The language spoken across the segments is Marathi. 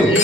Jai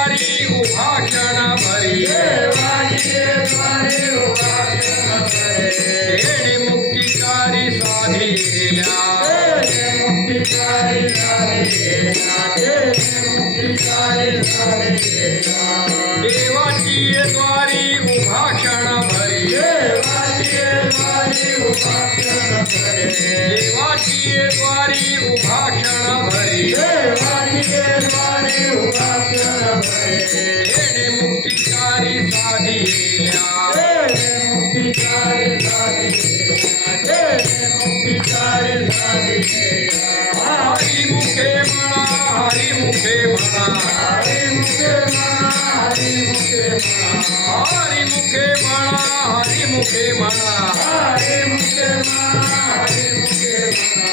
द्वारी उभा क्षण भरी येणे मुक्तिकारी साधिल्या देवाची द्वारी उभा क्षण भरी देवाची द्वारी उभा क्षण भरी येणे मुक्तिकारी साधिल्या हरी मुखे म्हणा हरी मुखे म्हणा हरी मुखे म्हणा हरी मुखे म्हणा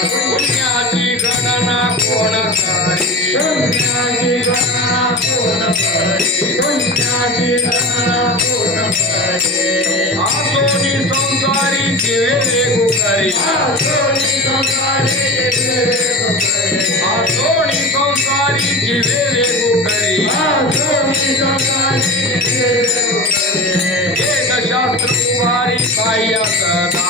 पुण्याची गणना कोण करी आसोनी संसारी जीवे गुकरी आसोनी संसारी जीवे गुकरी वेद शास्त्र कुमारी बाह्य सदा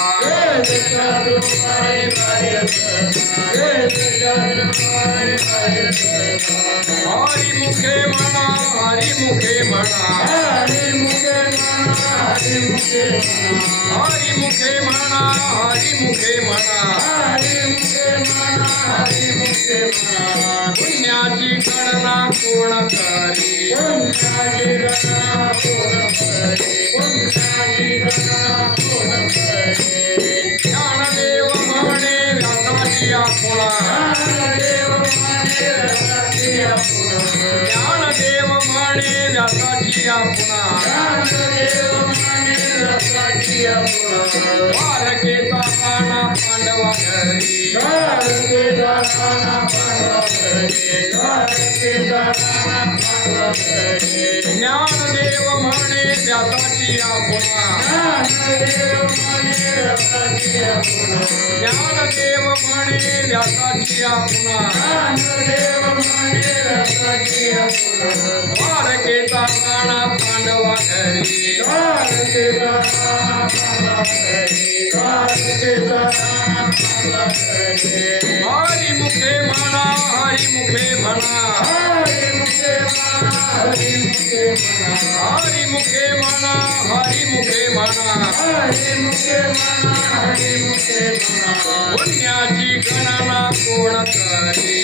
हरी मुखे म्हणा हरी मुखे म्हणा हरी मुखे म्हणा हरी मुखे म्हणा पुण्याची गणना कोण करी ज्ञानदेव म्हणे व्यासाची आपुणा ज्ञानदेव म्हणे व्यासाची आपुणा द्वारकेचा राणा पांडवा घरी ज्ञानदेव म्हणे व्यासाची आपुणा ज्ञानदेव म्हणे व्यासाची आपुणा द्वारकेचा राणा पांडवा घरी हरी मुखे म्हणा हरी मुखे म्हणा हरी मुखे म्हणा हरी मुखे म्हणा पुण्याची गणना कोण करी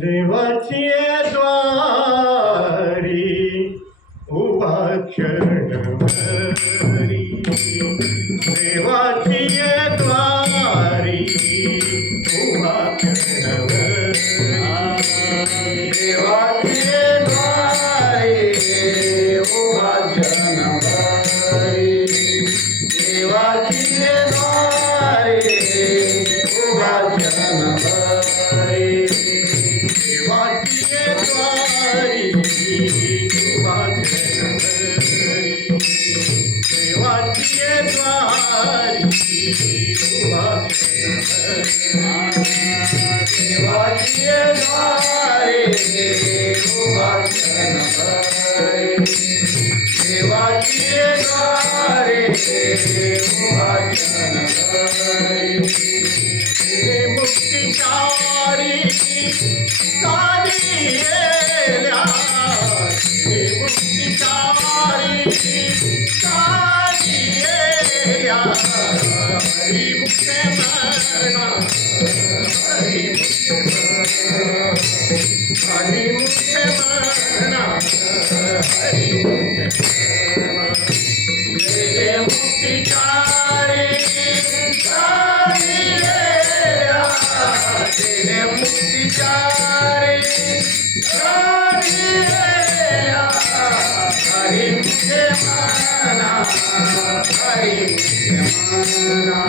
देवाची द्वारी उभा क्षण भरी देवाची द्वारी उभा क्षण भरी देवाची द्वारी उभा क्षण भरी देवाची द्वारी उभा क्षण भरी देवाची द्वारी म्हणा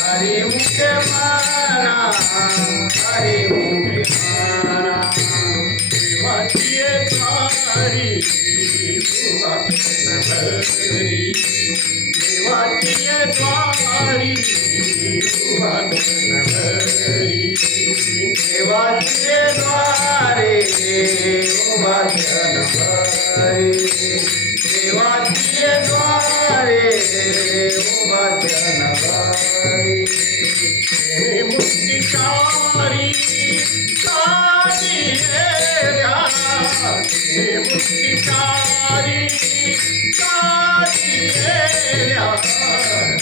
हरी मुखे म्हणा हरी मुखे म्हणा देवाची द्वारी उभा नगरी देवाची द्वारी उभा नगरी देवाची द्वारे उभा नगरी देवाची द्वारे उभा नगरी मुक्तिकारी कादिया मुक्तिकारी कादिया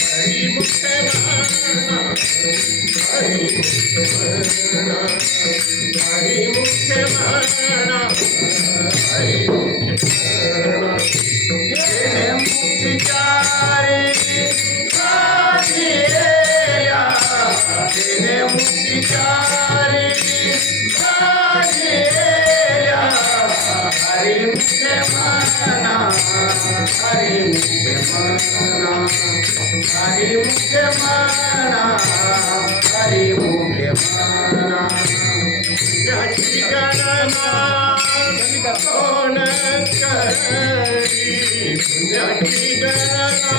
हरी मुखे म्हणा हरी मुखे म्हणा हरी मुखे म्हणा हे मुक्तिकारी कादिया हे मुक्तिकारी कादिया हरी मुखे म्हणा हरी मुखे म्हणा हरी मुखे म्हणा हरी मुखे म्हणा पुण्याची गणना कोण करी पुण्याची गणना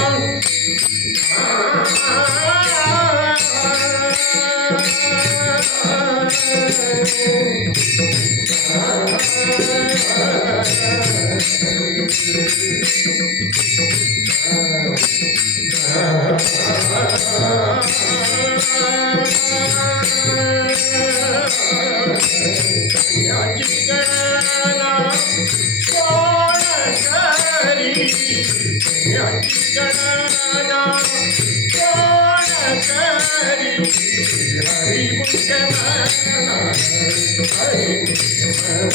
पुण्याची गणना कोण करी पुण्याची गणना कोण करी हरी मुखे म्हणा हरी मुखे म्हणा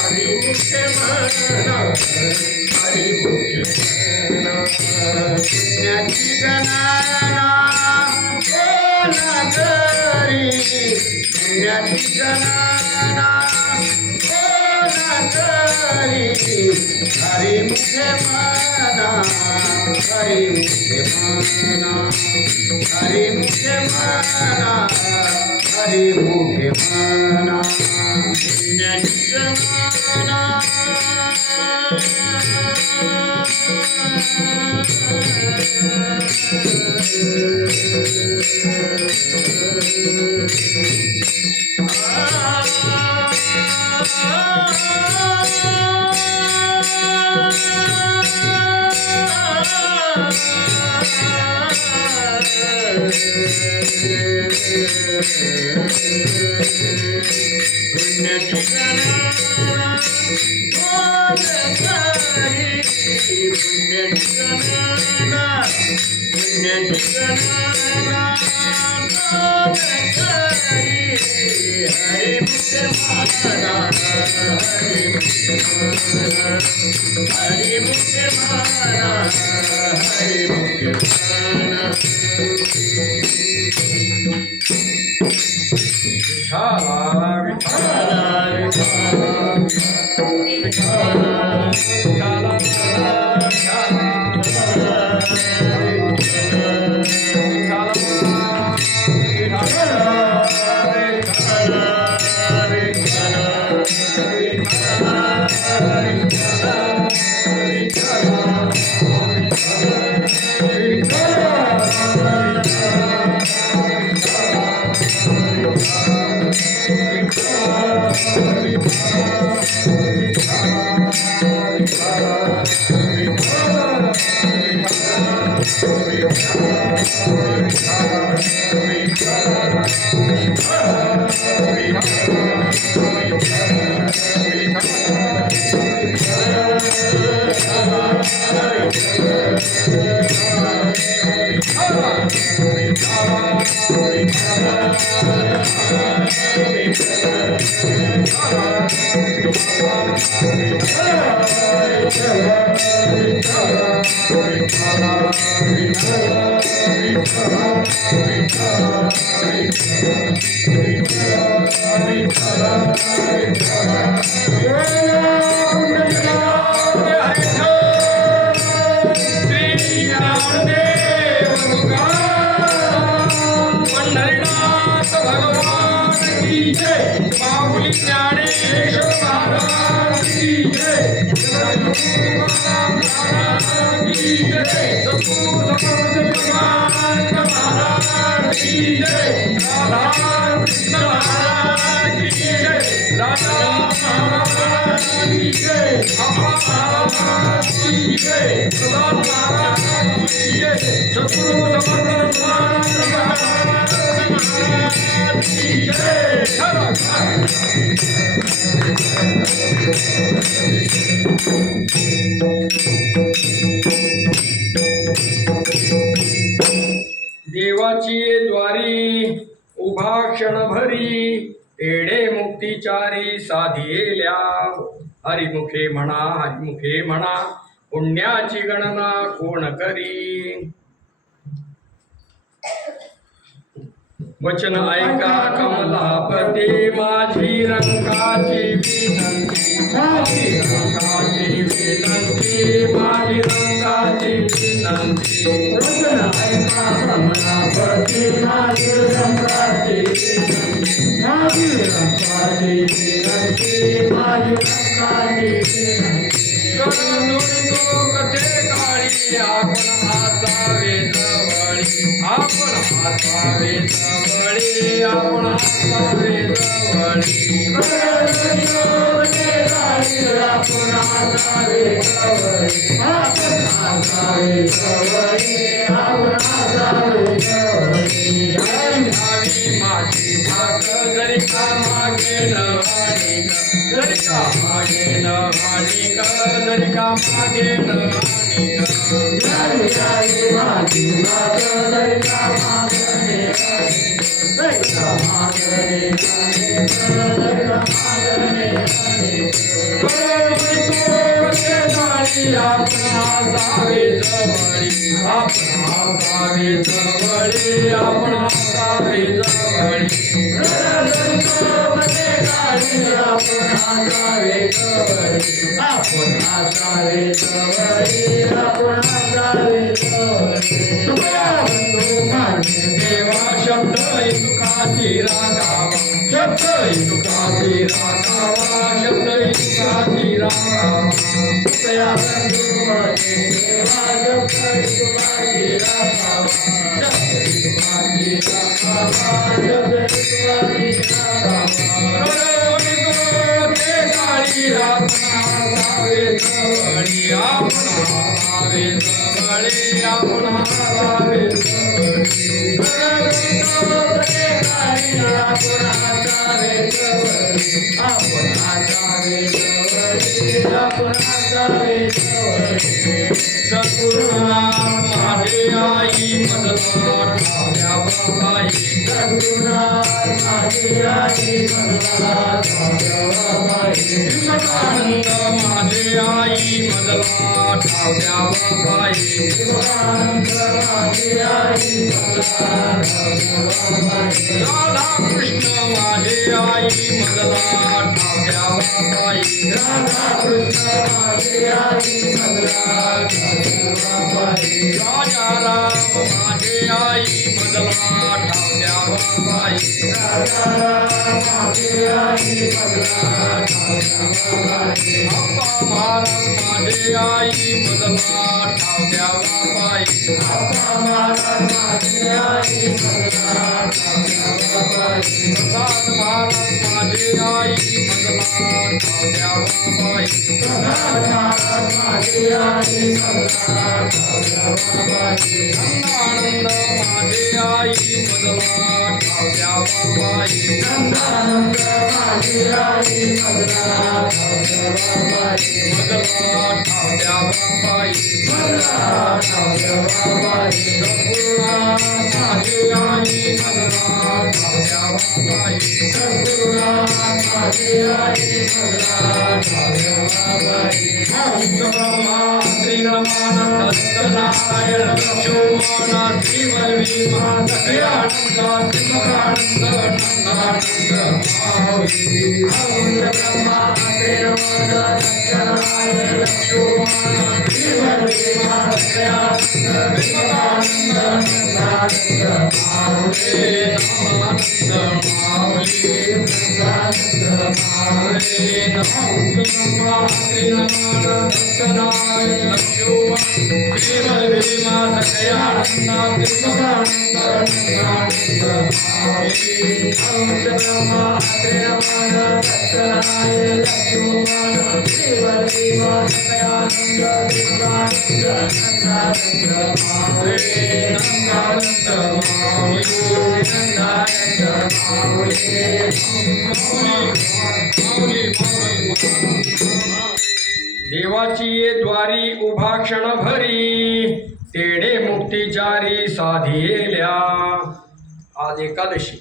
हरी मुखे म्हणा हरी मुखे म्हणा पुण्याची गणना कोण करी पुण्याची गणना कोण करी हरी मुखे म्हणा हरी मुखे म्हणा हरी मुखे म्हणा हरी मुखे म्हणा पुण्याची गणना पुण्याची गणना कोण करी पुण्याची गणना पुण्याची गणना कोण करी हरी मुखे म्हणा हरी मुखे म्हणा हरी मुखे म्हणा हरी मुखे म्हणा श्री महाराजांची जय आप्पा महाराजांची जय सदा महाराजांची जय सद्गुरु समर्थ महाराजांची जय देवाची द्वारी उभा क्षणभरी तेडे मुक्तिचारी साधिएल्या हरिमुखे म्हणा पुण्याची गणना कोण करी वचन ऐका कमलापते माझी रंगाची विनंती माझी रंगाची विनंती माझी रंगाची विनंती वचन ऐका कमलापते माझी रंगाची विनंती माझी रंगाची विनंती माझी रंगाची विनंती करतो कथे काळी आपण हातावे जवळी आपण हातावे जवळी आपण हातावे जवळी आपण हातावे जवळी आपण हातावे जवळी आपण हातावे जवळी घ्यावी माझी भाग जरी का मागे न माणिक जरी का मागे न माणिक जरी का मागे न माणिक माझी मागणे आपण जावे जवळी आपण जावे जवळी आपण जावे जवळी देवा शब्द तुकाची रागावा शब्द तुकाची रागावा शब्द तुकाची रागावा माझे आई मदला ठाव्या बाई विवेकानंद माझे आई मदला ठाव्या बाई राधा कृष्ण माझे आई मदला ठाव्या बाई राजा राम माझे आई मदला ठाव्या बाई अप्पा महाराज माझे आई मदला ठाव्या बाई प्रसाद महाराज माझे आई मदला ठाव्या बाई नंदानंद माझे आई मदला ठाव्या बाई मदला ठाव्या बाई माझे आई मदला ठाव्या बाई श्रीरमानंद नारायण शोभना श्रीवल्ली सखयानंद त्रिमुखानंद नंदानंद देवाची ये द्वारी उभा क्षण भरी, तेडे मुक्तिचारी साधिएल्या. आज एकादशी.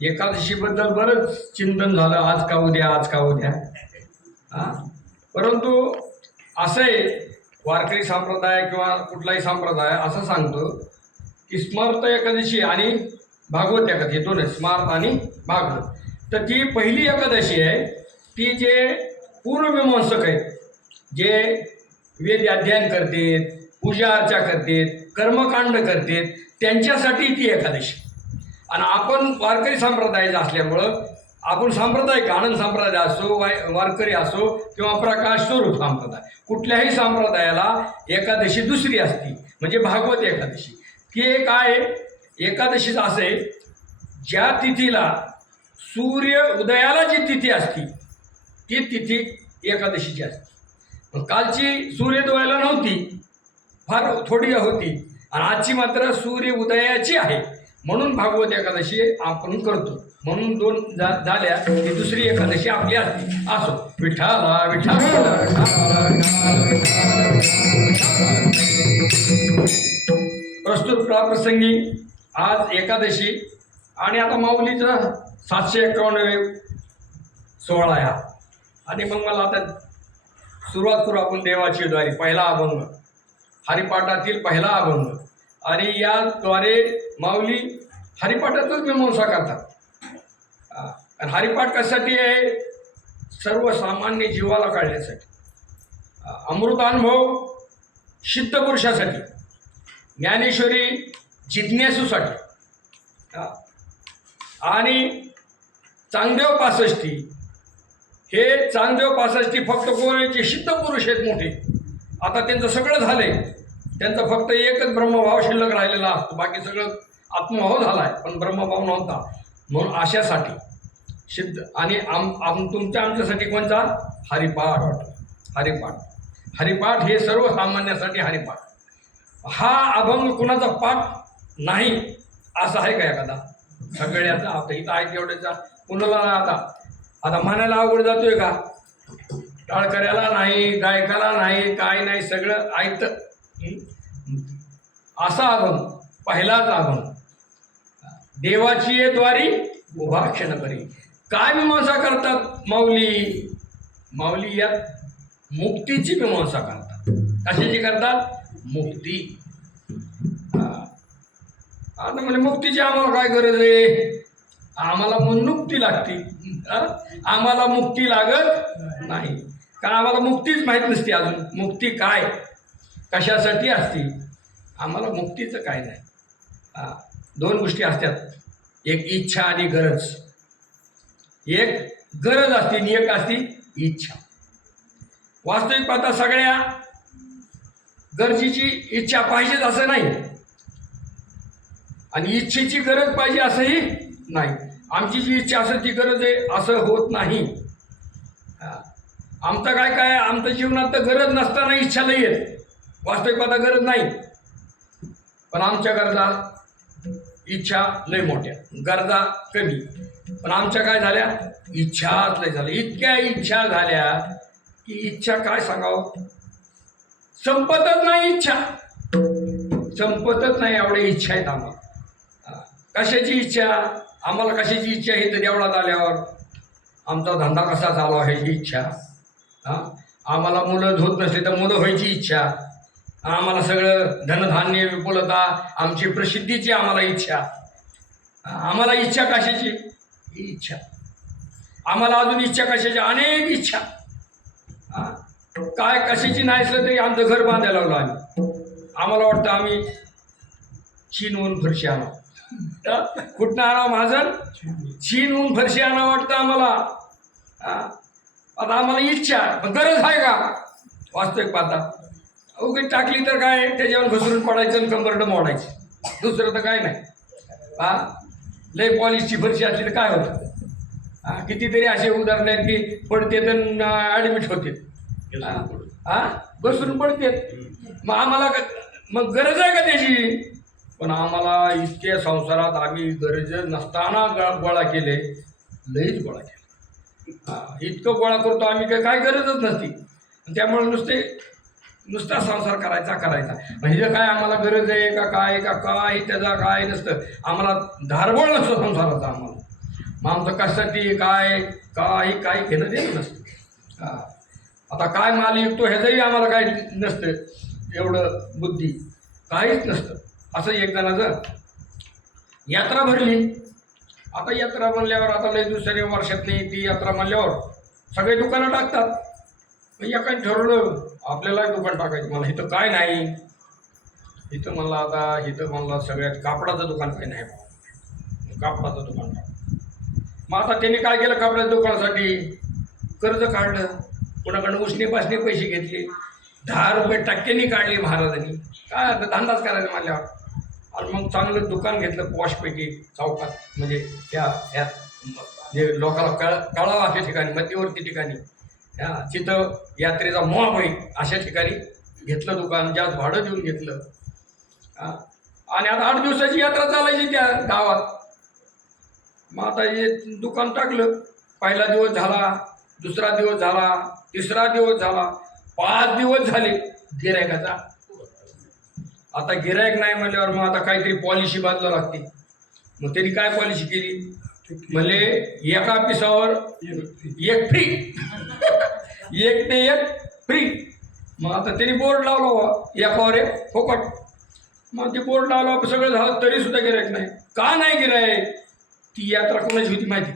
एकादशी बद्दल बरंच चिंतन झालं, आज का उद्या, आज का उद्या. परंतु असं आहे, वारकरी संप्रदाय किंवा कुठलाही संप्रदाय असं सांगतो की स्मर्त एकादशी आणि भागवत एकादशी, दोनच, स्मार्त आणि भागवत. तर ती पहिली एकादशी आहे, ती जे पूर्वमीमांसक आहेत, जे वेद अध्ययन करतात, पूजा अर्चा करतात, कर्मकांड करतात, त्यांच्यासाठी ती एकादशी. आणि आपण वारकरी संप्रदायाचं असल्यामुळं आपण सांप्रदायिक, आनंद संप्रदाय असो, वारकरी असो किंवा प्रकाश स्वरूप संप्रदाय, कुठल्याही संप्रदायाला एकादशी दुसरी असती, म्हणजे भागवत एकादशी. ती काय एकादशीचं असं आहे, ज्या तिथीला सूर्य उदयाला जी तिथी असती ती तिथी एकादशीची असते. कालची सूर्योदयाला नव्हती, फार थोडी होती, आणि आजची मात्र सूर्य उदयाची आहे, म्हणून भागवत एकादशी आपण करतो. म्हणून दोन झाल्या की दुसरी एकादशी आपली असते. असो, विठ्ठला विठ्ठला. प्रस्तुत प्रसंगी आज एकादशी आणि आता माऊलीचा 751 सोहळा आहे. आणि मग मला आता सुरुवात करू आपण देवाची द्वारी. पहिला अभंग, हरिपाठातील पहिला अभंग, आणि याद्वारे माऊली हरिपाठातच मीमांसा करतात. आणि हरिपाठ कशासाठी आहे? सर्वसामान्य जीवाला कळण्यासाठी, अमृतानुभव सिद्ध पुरुषासाठी, ज्ञानेश्वरी जिज्ञासूसाठी, आणि चांगदेव 65. हे चांगदेव 65 फक्त कोणाचे सिद्ध पुरुष आहेत मोठे. आता त्यांचं सगळं झालंय, त्यांचा फक्त एकच ब्रह्मभाव शिल्लक राहिलेला असतो, बाकी सगळं आत्मभाव झाला आहे, पण ब्रह्मभाव नव्हता. म्हणून अशासाठी सिद्ध. आणि आमच्यासाठी कोणता? हरिपाठ. हरिपाठ हे सर्वसामान्यासाठी हरिपाठ. हा अभंग कुणाचा पाठ नाही असं आहे का एखादा? सगळ्याचा. आता इथं आहे तेवढ्याचा कुणाला आता म्हणायला अवघड जातोय का? टाळकऱ्याला नाही, गायकाला नाही, काय नाही, सगळं ऐकतं. असा अभंग, पहिलाच अभंग. देवाची ये द्वारी उभा क्षण करी. काय मीमांसा करतात माऊली? माऊली यात मुक्तीची मीमांसा करतात. कशाची करतात? मुक्ती. आता म्हणजे मुक्तीची आम्हाला काय गरज आहे? आम्हाला मुक्ती लागते. आम्हाला मुक्ती लागत नाही, कारण आम्हाला मुक्तीच माहीत नसते अजून. मुक्ती काय, कशासाठी असते, आम्हाला मुक्तीचं काय नाही. दोन गोष्टी असतात, एक इच्छा आणि गरज. एक गरज असते आणि एक असते इच्छा. वास्तविक पाहता सगळ्या गरजेची इच्छा पाहिजेच असं नाही, आणि इच्छेची गरज पाहिजे असंही नाही. आमची जी इच्छा असेल ती गरज आहे असं होत नाही. आमचं काय आमच्या जीवनात तर गरज नसताना इच्छा लई येत. वास्तविक पाहता गरज नाही, पण आमच्या गरजा, इच्छा लय मोठ्या, गरजा कमी. पण आमच्या काय झाल्या? इच्छाच लय झाल्या. इतक्या इच्छा झाल्या की इच्छा काय सांगावं, संपतच नाही. इच्छा संपतच नाही, एवढ्या इच्छा आहेत आम्हाला. कशाची इच्छा? आम्हाला कशाची इच्छा आहे? तर एवढा झाल्यावर आमचा धंदा कसा चालवा ह्याची इच्छा. आम्हाला मुलं होत नसले तर मुलं व्हायची इच्छा. आम्हाला सगळं धनधान्य विपुलता, आमची प्रसिद्धीची आम्हाला इच्छा. आम्हाला इच्छा कशाची? इच्छा. आम्हाला अजून इच्छा कशाची? अनेक इच्छा. काय कशाची नाही असलं तरी आमचं घर बांधायला लावलं आम्ही. आम्हाला वाटतं आम्ही चीनहून फरशी आणावं. कुठनं आणावं महाजन? चीनहून फरशी आणावं वाटतं आम्हाला. आता आम्हाला इच्छा, पण गरज आहे का? वास्तविक पाहता उगी टाकली तर काय, त्याच्यावर घसरून पडायचं आणि कंबरडं मोडायचं, दुसरं तर काय नाही. लय पॉलिशची फरशी असली तर काय होतं? कितीतरी असे उदाहरण आहेत की पडते तर ॲडमिट होते, बसून पडते. मग आम्हाला मग गरज आहे का त्याची? पण आम्हाला इतक्या संसारात आम्ही गरज नसताना गोळा केले, लईच गोळा केले. इतकं गोळा करतो आम्ही, काय गरजच नसती. त्यामुळे नुसता संसार करायचा. म्हणजे काय आम्हाला गरज आहे का काय त्याचा काय नसतं. आम्हाला धारबळ नसतं संसाराचा आम्हाला. मग आमचं कशासाठी काही घेणं देणं नसतं. आता काय माल विकतो ह्याचंही आम्हाला काही नसतं, एवढं बुद्धी काहीच नसतं. असं एक जणाचं यात्रा भरली. आता यात्रा म्हणल्यावर आता लई दुसऱ्या वर्षात नाही ती यात्रा म्हणल्यावर सगळे दुकानं टाकतात. एकाने ठरवलं आपल्याला दुकान टाकायचं. मला इथं काय नाही, इथं म्हणला सगळ्यात कापडाचं दुकान काही नाही, कापडाचं दुकान टाक. मग आता त्यांनी काय केलं, कपड्याच्या दुकानासाठी कर्ज काढलं, कोणाकडनं उसने पासने पैसे घेतले, 10 रुपये टक्क्यांनी काढले महाराजांनी. काय आता धंदाच करायचा म्हणल्यावर. आणि मग चांगलं दुकान घेतलं पॉशपैकी चौकात, म्हणजे ह्या जे लोकांना कळावं अशा ठिकाणी, मध्यवर्ती ठिकाणी, तिथं यात्रेचा मोह होईल अशा ठिकाणी घेतलं दुकान, जास्त भाडं देऊन घेतलं. आणि आता 8 दिवसाची यात्रा चालायची त्या गावात. मग आता हे दुकान टाकलं. पहिला दिवस झाला, दुसरा दिवस झाला, तिसरा दिवस झाला, 5 दिवस झाले गिरायकाचा. आता गिरायक नाही म्हणल्यावर मग आता काहीतरी पॉलिसी बदलावं लागते. मग त्यांनी काय पॉलिसी केली, म्हणजे एका पिसावर एक फ्री, एक ते एक फ्री. मग आता त्यांनी बोर्ड लावला, एकावर एक फोकट. मग ते बोर्ड लावला, सगळं झालं, तरी सुद्धा गिरायक नाही. का नाही गिरायक? ती यात्रा कोणाची होती माहिती?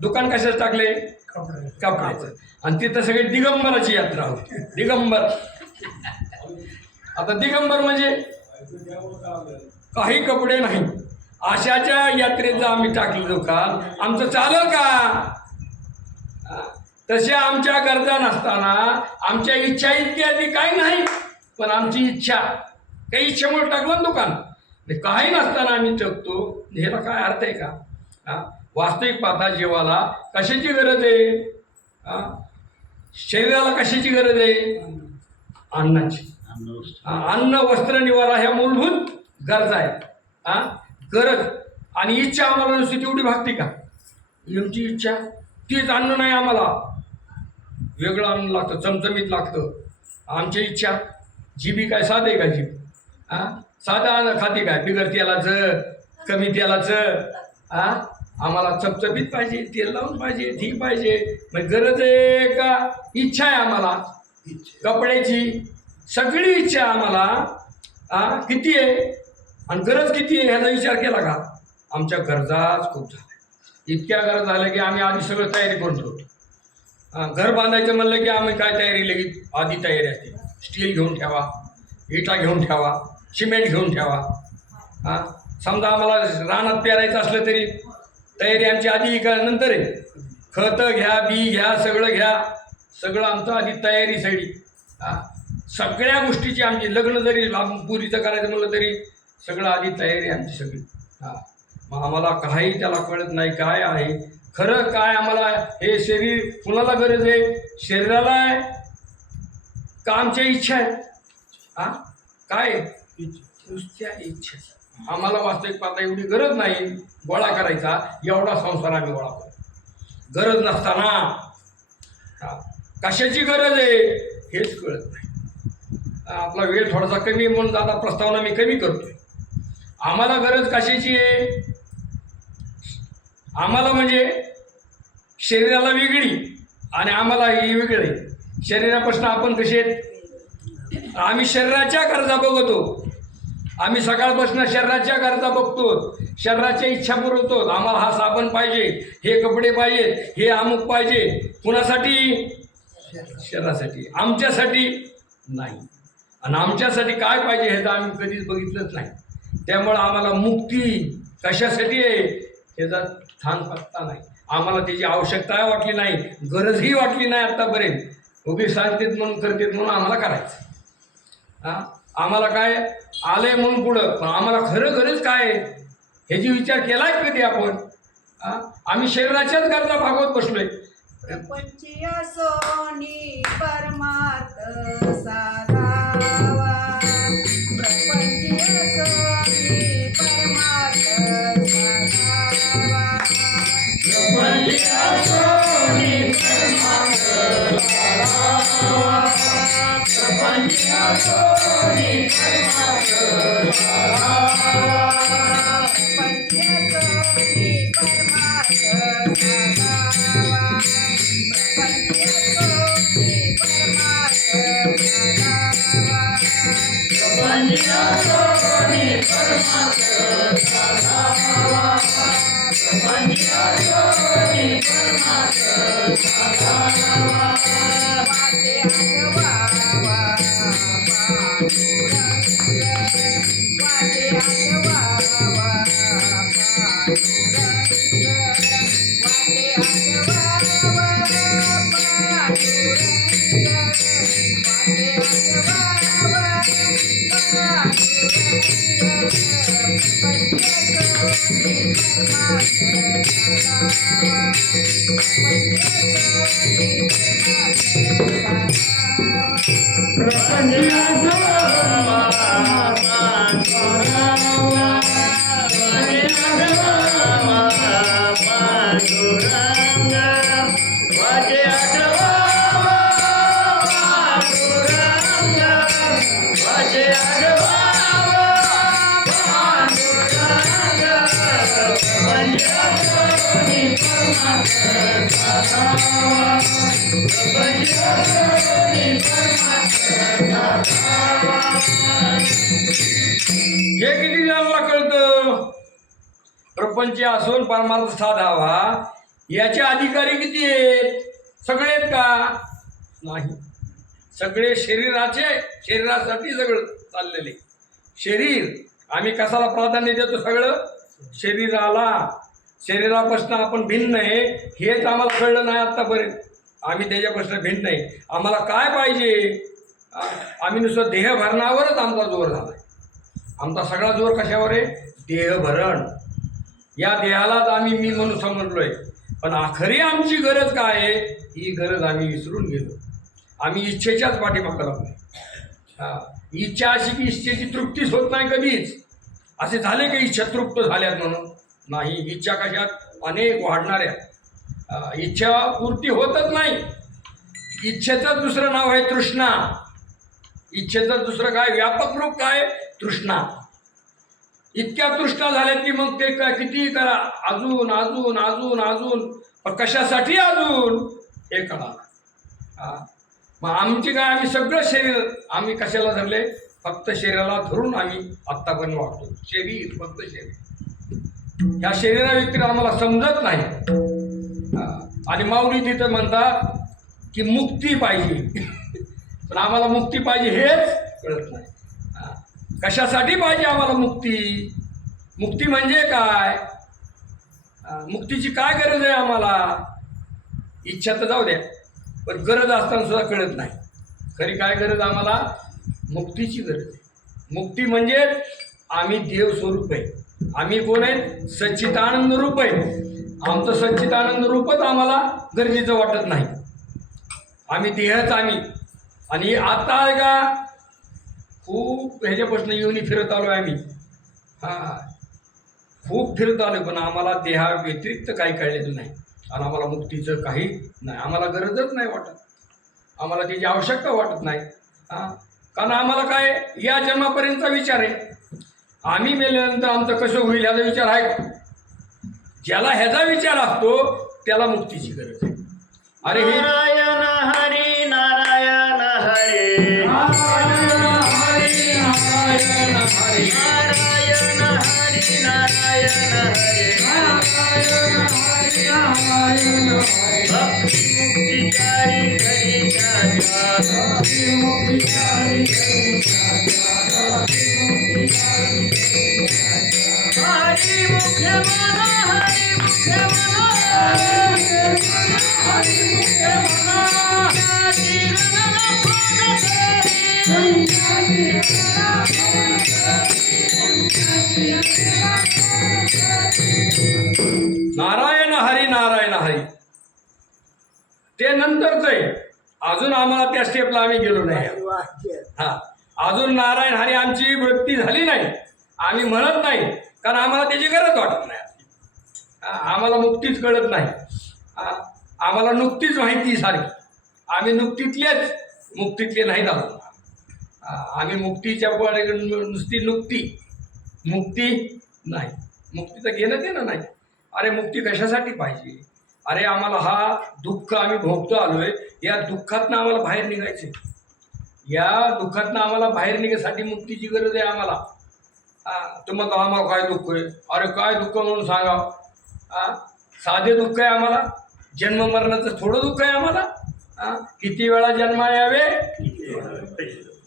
दुकान कशाच टाकले? कपड्याचं. आणि तिथं सगळी दिगंबराची यात्रा होती. दिगंबर. आता दिगंबर म्हणजे काही कपडे नाही अशाच्या यात्रेचं आम्ही टाकलं दुकान. आमचं चालेल का? तशा आमच्या गरजा नसताना, आमच्या इच्छा इत्यादी काही नाही, पण आमची इच्छा, काही इच्छेमुळे टाकलं ना दुकान. काही नसताना आम्ही टाकतो. ह्याला काय अर्थ आहे का? वास्तविक पाहता जीवाला कशाची गरज आहे? शरीराला कशाची गरज आहे? अन्नाची. अन्न, वस्त्र, निवारा ह्या मूलभूत गरजा आहेत. गरज आणि इच्छा आम्हाला नुसती तेवढी भागते का? आमची इच्छा तीच अन्न नाही, आम्हाला वेगळं अन्न लागतं, चमचमीत लागतं. आमची इच्छा जीबी काय साधे का? जीभ साधा अन्न खाते काय? बिगर तेलाचं, कमी तेलाचं. आम्हाला चपचपीत पाहिजे, तेल लावून पाहिजे, ठीक पाहिजे. मग गरज आहे का? इच्छा आहे आम्हाला कपड्याची. सगळी इच्छा आम्हाला किती आहे आणि गरज किती आहे ह्याचा विचार केला का? आमच्या गरजाच खूप झाल्या. इतक्या गरज झाल्या की आम्ही आधी सगळं तयारी करून ठेवतो. घर बांधायचं म्हणलं की आम्ही काय तयारी लगेच आधी तयारी असते. स्टील घेऊन ठेवा, विटा घेऊन ठेवा, सिमेंट घेऊन ठेवा. समजा आम्हाला रानात पेरायचं असलं तरी तयारी आमची आधी का नंतर आहे. खतं घ्या, बी घ्या, सगळं घ्या, सगळं आमचं आधी तयारी सगळी. सगळ्या गोष्टीची आमची, लग्न जरी पुरीचं करायचं म्हणलं तरी सगळं आधी तयारी आमची सगळी. मग आम्हाला काही त्याला कळत नाही काय आहे खरं काय. आम्हाला हे शरीर कुणाला गरज आहे? शरीराला आहे का आमच्या इच्छा आहे? काय नुसत्या इच्छा. आम्हाला वास्तविक पाहता एवढी गरज नाही गोळा करायचा. एवढा संसार आम्ही गोळा करतो. गरज नसताना कशाची गरज आहे हेच कळत नाही. आपला वेळ थोडासा कमी म्हणून आता प्रस्तावना मी कमी करतोय. आम्हाला गरज कशाची आहे? आम्हाला म्हणजे शरीराला वेगळी आणि आम्हाला ही वेगळी. शरीरापासून आपण कसे आहेत? आम्ही शरीराच्या गरजा बघतो. आम्ही सकाळपासून शरीराच्या गरजा बघतो, शरीराच्या इच्छा पुरवतो. आम्हाला हा साबण पाहिजे, हे कपडे पाहिजे, हे अमुक पाहिजे. कुणासाठी? शरीरासाठी. आमच्यासाठी नाही. आणि आमच्यासाठी काय पाहिजे हे तर आम्ही कधीच बघितलंच नाही. त्यामुळं आम्हाला मुक्ती कशासाठी आहे ह्याचा थांग पत्ता नाही. आम्हाला त्याची आवश्यकता वाटली नाही, गरजही वाटली नाही आत्तापर्यंत. उभी सांगतेत म्हणून करतेत म्हणून आम्हाला करायचं. आम्हाला काय आलंय म्हणून पुढं, पण आम्हाला खरं गरज काय आहे ह्याची विचार केलाय कधी आपण? आम्ही शरीराच्याच गरजा भागवत बसलोय. प्रपंचीय सोनी परमार्थ साधावा. प्रपंचीय सोनी परमार्थ साधावा. प्रपंचीय सोनी परमार्थ साधावा. प्रपंचीय सोनी परमार्थ वाटे आठवावा पांडुरंग. वाटे आठवावा पांडुरंग. वाटे आठवावा पांडुरंग. वाटे आठवावा पांडुरंग. पंचसोनी परमार्थ साधावा. पंचसोनी परमार्थ साधावा. हे किती जणांना कळतं? प्रपंच असून परमार्थ साधावा याचे अधिकारी किती आहेत? सगळे आहेत का? नाही. सगळे शरीरासाठी सगळं चाललेले. शरीर आम्ही कशाला प्राधान्य देतो? सगळं शरीरापासून आपण भिन्न आहे हेच आम्हाला कळलं नाही आतापर्यंत. आम्ही त्याच्यापासून भिन्न आहे. आम्हाला काय पाहिजे? आम्ही नुसतं देह भरणावरच आमचा जोर झाला. आमचा सगळा जोर कशावर आहे? देहभरण. या देहालाच आम्ही मी म्हणून समजलोय. पण खरी आमची गरज काय आहे? ही गरज आम्ही विसरून गेलो. आम्ही इच्छेच्याच पाठीमागं लागलो. इच्छा अशी की इच्छेची तृप्तीच होत नाही कधीच. असे झाले की इच्छा तृप्त झाल्यात म्हणून? नाही. इच्छा कशात? अनेक वाढणाऱ्या. इच्छा पूर्ती होतच नाही. इच्छेचं दुसरं नाव आहे तृष्णा. इच्छेचं दुसरं काय? व्यापक रूप काय? तृष्णा. इतक्या तृष्णा झाल्या की मग ते काय किती करा, अजून अजून अजून अजून. पण कशासाठी अजून? हे कळा. मग आमची काय? आम्ही सगळं शरीर आम्ही कशाला धरले? फक्त शरीराला धरून आम्ही आत्तापर्यंत वागतो. शरीर, फक्त शरीर. ह्या शरीराव्यतिरिक्त आम्हाला समजत नाही. आणि माऊली तिथं म्हणतात की मुक्ती पाहिजे. पण आम्हाला मुक्ती पाहिजे हेच कळत नाही. कशासाठी पाहिजे आम्हाला मुक्ती? मुक्ती म्हणजे काय? मुक्तीची काय गरज आहे आम्हाला? इच्छा तर जाऊ द्या, पण गरज असताना सुद्धा कळत नाही. खरी काय गरज आम्हाला? मुक्तीची गरज आहे. मुक्ती म्हणजे आम्ही देव स्वरूप आहे. आम्ही कोण आहे? सच्चिदानंद रूप आहे. आमचं सच्चिदानंद रूपच आम्हाला गरजेचं वाटत नाही. आम्ही देहच आम्ही. आणि आता आहे का खूप ह्याच्यापासून येऊन फिरत आलो आम्ही. खूप फिरत आलो, पण आम्हाला देहा व्यतिरिक्त काही कळलेलं नाही. आणि आम्हाला मुक्तीचं काही नाही. आम्हाला गरजच नाही वाटत. आम्हाला त्याची आवश्यकता वाटत नाही. कारण आम्हाला काय या जन्मापर्यंतचा विचार आहे. आम्ही मेल्यानंतर आमचं कसं होईल ह्याचा विचार आहे का? ज्याला ह्याचा विचार असतो त्याला मुक्तीची गरज आहे. अरे हे नारायण हरी नारायण हरी नारायण हरी नारायण हरी नारायण हरी नारायण हरी नारायण हरी नारायण हरी भक्ती मुक्तिकारी घरी जाजा भक्ती मुक्तिकारी घरी जाजा. भक्ती मुक्तिकारी घरी जाजा. हरी मुख्य मना हरी मुख्य मना हरी मुखे मना नारायण ते नंतरच आहे. अजून आम्हाला त्या स्टेपला आम्ही गेलो नाही. हा, अजून नारायण हरी आमची वृत्ती झाली नाही. आम्ही म्हणत नाही, कारण आम्हाला त्याची गरज वाटत नाही. आम्हाला मुक्तीच कळत नाही. आम्हाला नुकतीच माहिती सारखी. आम्ही नुकतीतलेच, मुक्तीतले नाहीत अजून. आम्ही मुक्तीच्या नुसती मुक्ती नाही. मुक्तीचं घेणं देणं नाही. अरे मुक्ती कशासाठी पाहिजे? अरे आम्हाला हा दुःख आम्ही भोगतो आलोय, या दुःखातनं आम्हाला बाहेर निघायचे. या दुःखातनं आम्हाला बाहेर निघण्यासाठी मुक्तीची गरज आहे आम्हाला. तुम्हाला आम्हाला काय दुःख आहे? अरे काय दुःख म्हणून सांगा. साधे दुःख आहे आम्हाला. जन्म मरणाचं थोडं दुःख आहे आम्हाला. किती वेळा जन्मा यावे,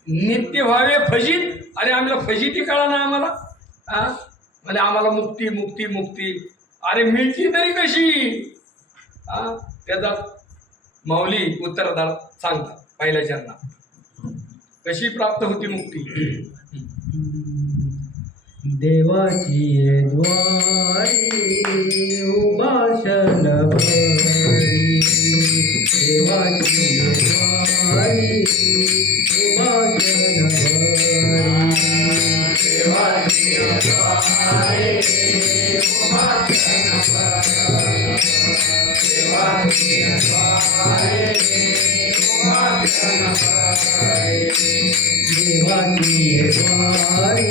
नित्य व्हावे फजित. अरे आम्हाला फजिती कळा ना आम्हाला. म्हणजे आम्हाला मुक्ती मुक्ती मुक्ती. अरे मिळती तरी कशी? त्याचा माऊली उत्तरार्धात सांगतात पहिल्या चरणात कशी प्राप्त होती मुक्ती. देवाची द्वारी उभाषण भरी, देवाची द्वारी उभाषण भरी, देवाची द्वारी उभाषण भरी, देवाची द्वारी उभाषण भरी, देवाची द्वारी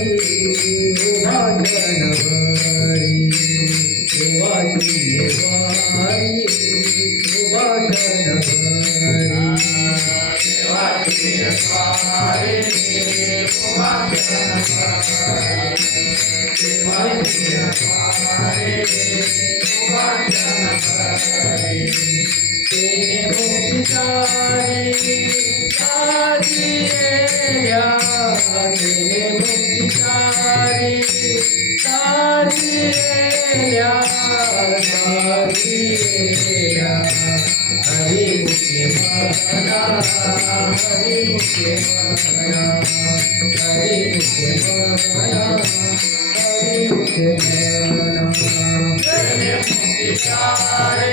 उभाषण भरी, देवाची द्वारी उभाषण भरी, देवाची द्वारी उभाषण भरी, देवाची द्वारी उभाषण भरी. तेने मुक्तिचारी साजिया, तेने मुक्तिचारी साजिया, साजिया. हरि मुखे मना, हरि मुखे मना, हरि मुखे मना, हरि मुखे मना. तेने मुक्तिचारी